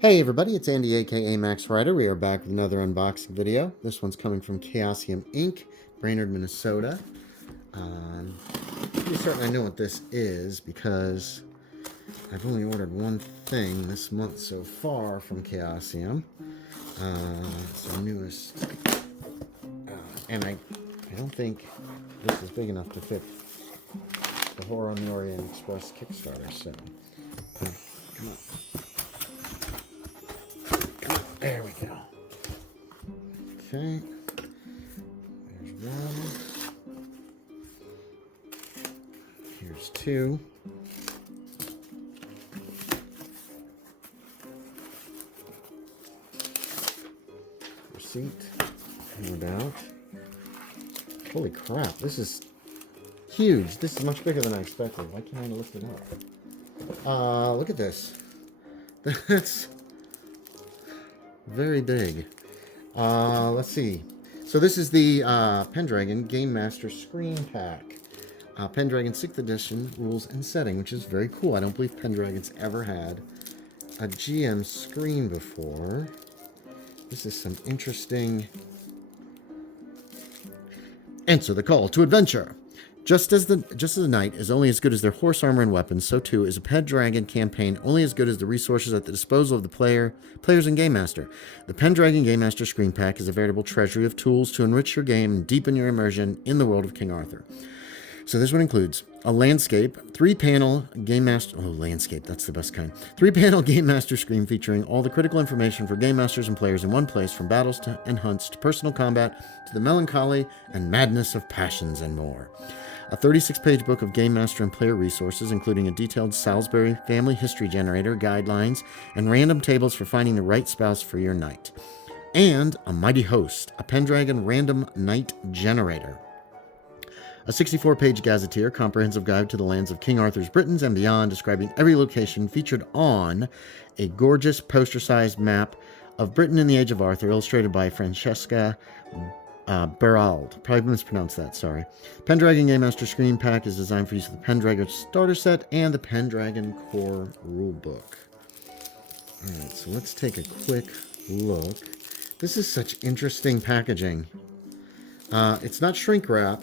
Hey everybody, it's Andy aka Max Rider. We are back with another unboxing video. This one's coming from Chaosium Inc., Brainerd, Minnesota. Pretty certain I know what this is because I've only ordered one thing this month so far from Chaosium. It's the newest, and I don't think this is big enough to fit the Horror on the Orient Express Kickstarter. So, come on. There we go. Okay. There's one. Here's two. Receipt. No doubt. Holy crap. This is huge. This is much bigger than I expected. Why can't I lift it up? Look at this. That's very big. Let's see. So this is the Pendragon Gamemaster Screen Pack. Pendragon 6th Edition Rules and Setting, which is very cool. I don't believe Pendragon's ever had a GM screen before. This is some interesting... Answer the call to adventure. Just as a knight is only as good as their horse armor and weapons, so too is a Pendragon campaign only as good as the resources at the disposal of the players and Game Master. The Pendragon Gamemaster Screen Pack is a veritable treasury of tools to enrich your game and deepen your immersion in the world of King Arthur. So this one includes a landscape, 3-panel Game Master... Oh, landscape, that's the best kind. 3-panel Game Master screen featuring all the critical information for Game Masters and players in one place, from battles and hunts to personal combat to the melancholy and madness of passions and more. A 36-page book of Game Master and player resources, including a detailed Salisbury family history generator, guidelines, and random tables for finding the right spouse for your knight. And a mighty host, a Pendragon random knight generator. A 64-page gazetteer, comprehensive guide to the lands of King Arthur's Britons and beyond, describing every location featured on a gorgeous poster-sized map of Britain in the Age of Arthur, illustrated by Francesca Berald. Probably mispronounced that, sorry. Pendragon Gamemaster Screen Pack is designed for use with the Pendragon Starter Set and the Pendragon Core Rulebook. Alright, so let's take a quick look. This is such interesting packaging. It's not shrink wrap,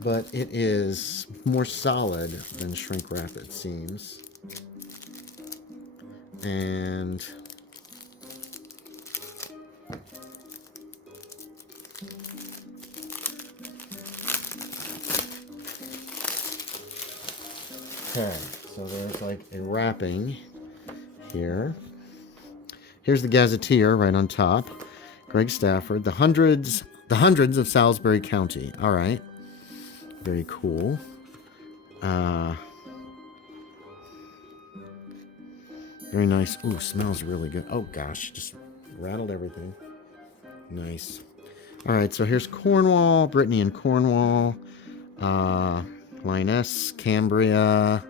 but it is more solid than shrink wrap, it seems. And okay, so there's like a wrapping here. Here's the gazetteer right on top. Greg Stafford, the hundreds of Salisbury County. All right. Very cool. Very nice. Ooh, smells really good. Oh gosh, just rattled everything. Nice. All right, so here's Cornwall, Brittany and Cornwall, Lyonesse, Cambria,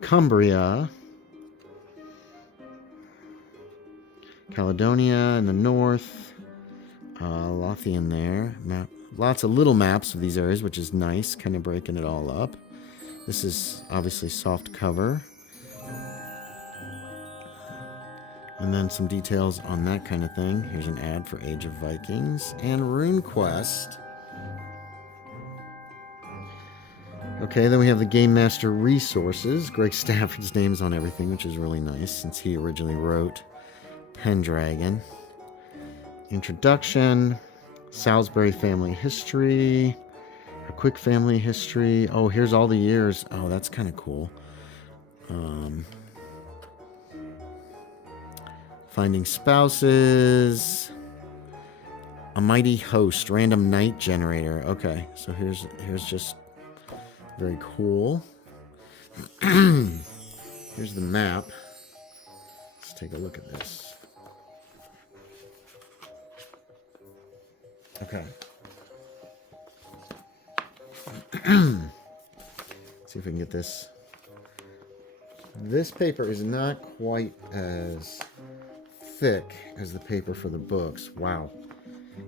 Cumbria, Caledonia in the north. Lothian there. Lots of little maps of these areas, which is nice, kind of breaking it all up. This is obviously soft cover. And then some details on that kind of thing. Here's an ad for Age of Vikings and RuneQuest. Okay, then we have the Game Master resources. Greg Stafford's name's on everything, which is really nice since he originally wrote Pendragon. Introduction, Salisbury family history, a quick family history. Oh, here's all the years. Oh, that's kind of cool. Finding spouses, a mighty host, random knight generator. Okay, so here's just very cool. Here's the map. Let's take a look at this. Okay. See if we can get this. This paper is not quite as thick as the paper for the books. Wow.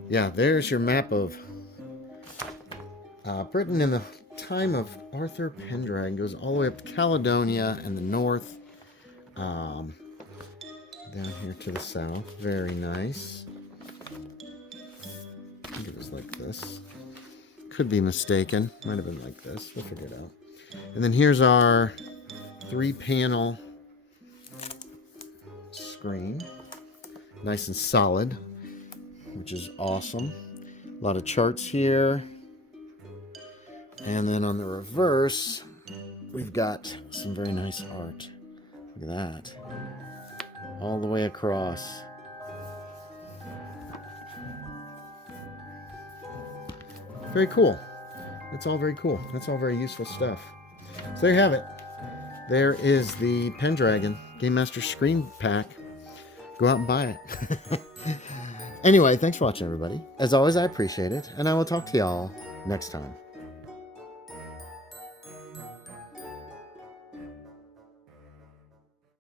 Yeah, there's your map of Britain in the time of Arthur Pendragon goes all the way up to Caledonia and the north. Down here to the south. Very nice. I think it was like this. Could be mistaken. Might have been like this. We'll figure it out. And then here's our 3-panel screen. Nice and solid, which is awesome. A lot of charts here. And then on the reverse, we've got some very nice art. Look at that. All the way across. Very cool. It's all very cool. That's all very useful stuff. So there you have it. There is the Pendragon Gamemaster Screen Pack. Go out and buy it. Anyway, thanks for watching, everybody. As always, I appreciate it, and I will talk to y'all next time.